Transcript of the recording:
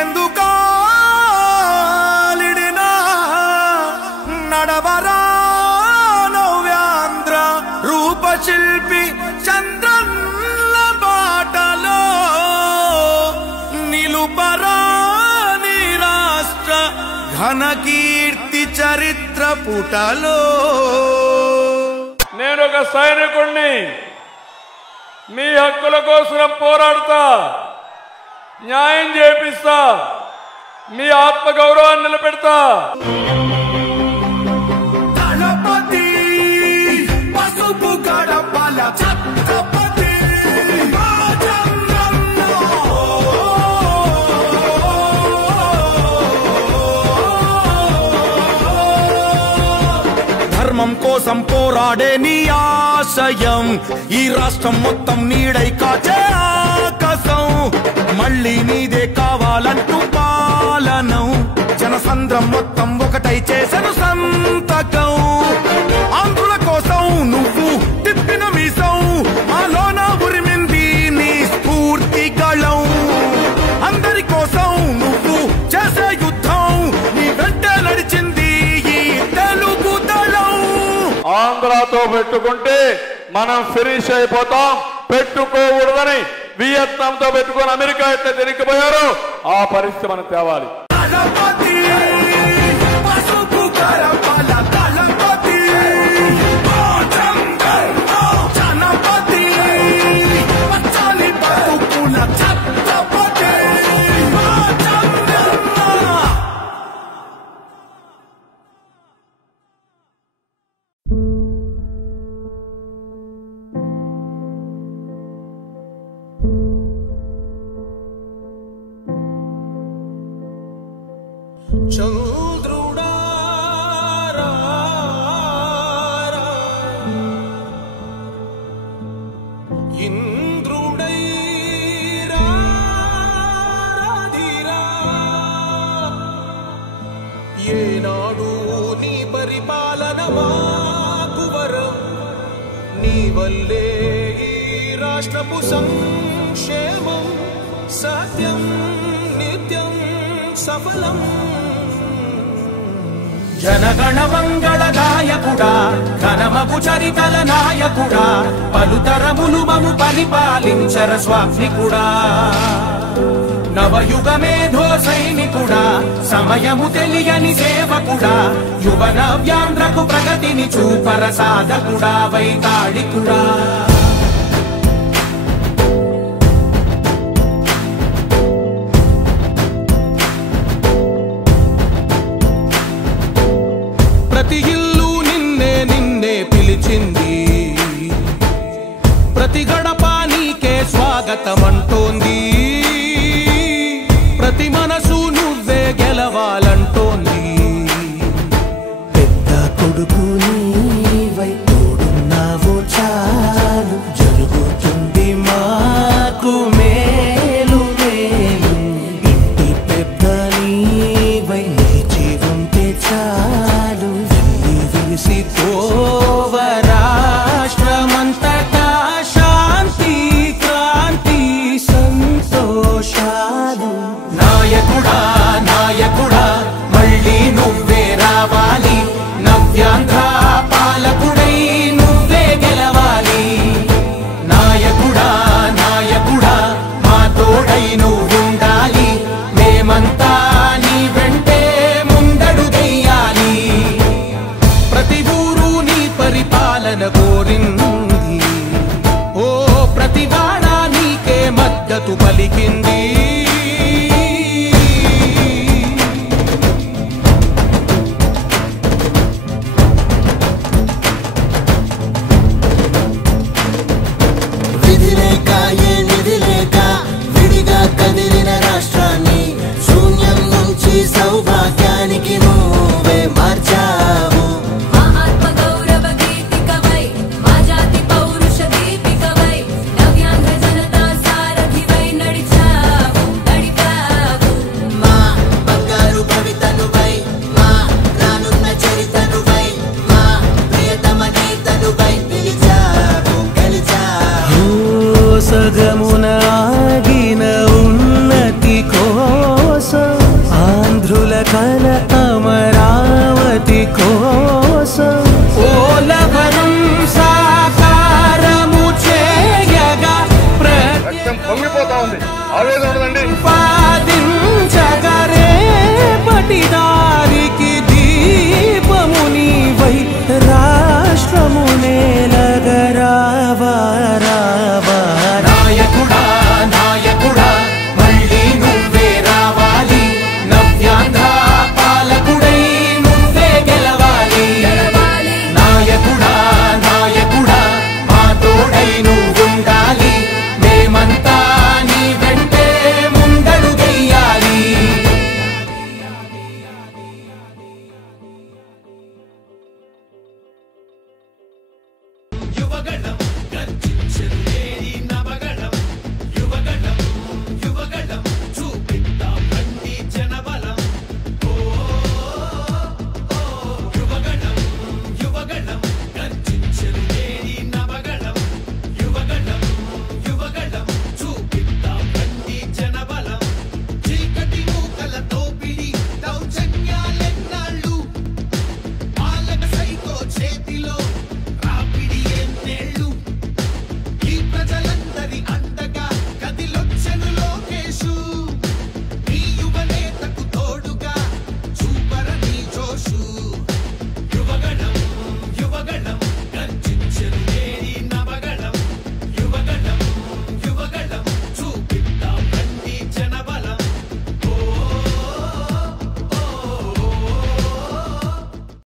ఎందుకాలిడినా నడవరా నవ్యాంధ్ర రూపశిల్పి చంద్రన్న బాటలో నిలుపరా నీ రాష్ట్ర ఘన కీర్తి చరిత్ర పుటలో. నేను ఒక సైనికుణ్ణి, మీ హక్కుల కోసం పోరాడుతా, న్యాయం చేపిస్తా, మీ ఆత్మగౌరవాన్ని నిలబెడతా. గణపతి పసుపు గడపల ఛత్రపతి ధర్మం కోసం పోరాడే నీ ఆశయం ఈ రాష్ట్రం మొత్తం నీడై కాచే ఆకాశం. మళ్ళీ నీదే కావాలంటూ పాలనం జనసంద్రం మొత్తం ఒకటై చేసెను సంతకం. ఆంధ్రుల కోసం నువ్వు తిప్పిన మీసం మాలోన ఉరిమింది నీ స్ఫూర్తి గళం. అందరి కోసం నువ్వు చేసే యుద్ధం నీ వెంటే నడిచింది ఈ తెలుగు దళం. ఆంధ్రాతో పెట్టుకుంటే మనం ఫినిష్ అయిపోతాం, పెట్టుకోకూడదని వియత్నాంతో పెట్టుకొని అమెరికా ఎట్లా తిరిగిపోయారో ఆ పరిస్థితి మనం తేవాలి. చంద్రుడా ఇంద్రుడై రాధిరా ఏనాడు నీ పరిపాలన మాకు వరం నీ వల్లే ఈ రాష్ట్రపు సంక్షేమం సత్యం నిత్యం సఫలం. జనగణ మంగళ గాయకుడా ఘనమగు చరితల నాయకుడా పలుతరములు మము పరిపాలించర స్వామికుడా. నవయుగ మేధో సైనికుడా సమయము తెలియని సేవకుడా యువ నవ్యాంధ్రకు ప్రగతిని చూపర సాధకుడా వైతాళికుడా. ప్రతి ఇల్లు నిన్నే నిన్నే పిలిచింది, ప్రతి గడప నీకే స్వాగతమంటోంది, ప్రతి మనసు నువ్వే గెలవాలంటోంది. పెద్ద కొడుకు నీవై తోడున్నావు చాలు జరుగుతుంది మాకు మేలు మేలు. ఇంటి పెద్ద నీవై నిలిచి ఉంటే చాలు వెళ్ళి విలిసి పోవ రాష్ట్రమంతటా శాంతి క్రాంతి సంతోషాలు. నాయకుడా నాయకుడా మళ్ళీ నువ్వే రావాలి, నవ్యాంధ్ర పాలకుడై నువ్వే గెలవాలి. నాయకుడా నాయకుడా మా తోడై నువ్వుండాలి, మేమంతా నీ వెంటే ముందడుగెయ్యాలి. ప్రతి ఊరు నీ పరిపాలన కోరింది, ఓ ప్రతి వాడ నీకే మద్దతు పలికింది. విధి లేక ఏ నిధి లేక విడిగా కదిలిన రాష్ట్రాన్ని శూన్యం నుంచి సౌభాగ్యానికి నువ్వే మార్చావు. మా ఆత్మగౌరవ గీతికవై మా జాతి పౌరుష దీపికవై నవ్యాంధ్ర జనతా సారథివై నడిచావు. ఆవేదన ఉండదండి.